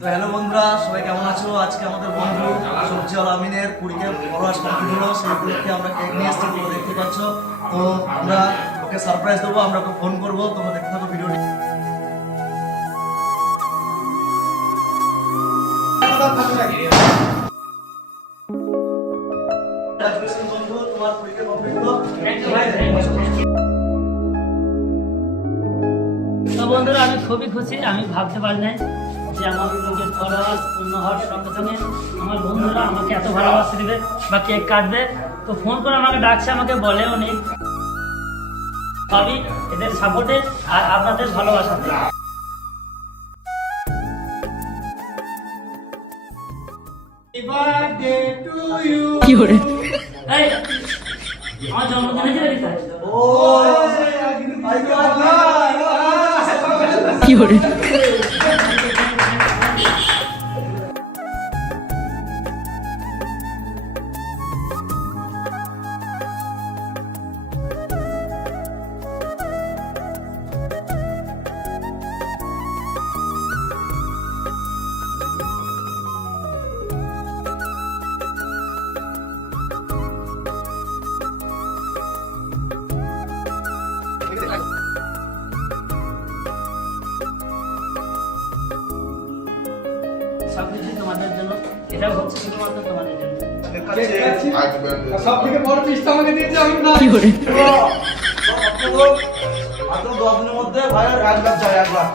তো হ্যালো বন্ধুরা, সবাই কেমন আছো? আজকে আমাদের বন্ধু সবজিওয়ালা আমিনের 20কে ফলোয়ার্স কমপ্লিট হলো, সেই উপলক্ষে আমরা কেক নিয়ে এসেছি, তোমরা দেখতে পাচ্ছ। তো আমরা ওকে সারপ্রাইজ দেবো, আমরা ওকে ফোন করবো, তোমরা দেখতে থাকো ভিডিওটি। বন্ধু, তোমার 20কে কমপ্লিট হলো। তো বন্ধুরা, আমি খুবই খুশি। আমি ভাবতে পারি নাই যে আমার লোকের ফলোয়ার্স পূর্ণ হওয়ার সঙ্গে সঙ্গে আমার বন্ধুরা আমাকে এত ভালোবাসা দিবে বা কেক কাটবে। তো ফোন করে আমাকে ডাকছে, আমাকে বলেও নেই। সবই এদের সাপোর্টে আর আপনাদের ভালোবাসাতে। কি করে আমার জন্মদিনে চলে গেছে কি করে সবকিছু তোমাদের জন্য, এটা হচ্ছে শুধুমাত্র তোমাদের জন্য। সবথেকে বড় পিসটা আমাকে দিয়েছে, আমি না কি করে মাত্র 10 দিনের মধ্যে ভাইয়ের একবার চাই, একবার।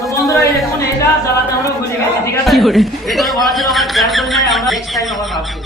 তো বন্ধুরা, এই দেখুন, এটা জ্বালাতে আমরা ভুলে গেছি, ঠিক আছে? এটা বলা ছিল আমার খেয়াল করে নাই, আমরা নেক্সট টাইম আবার ভাবছি।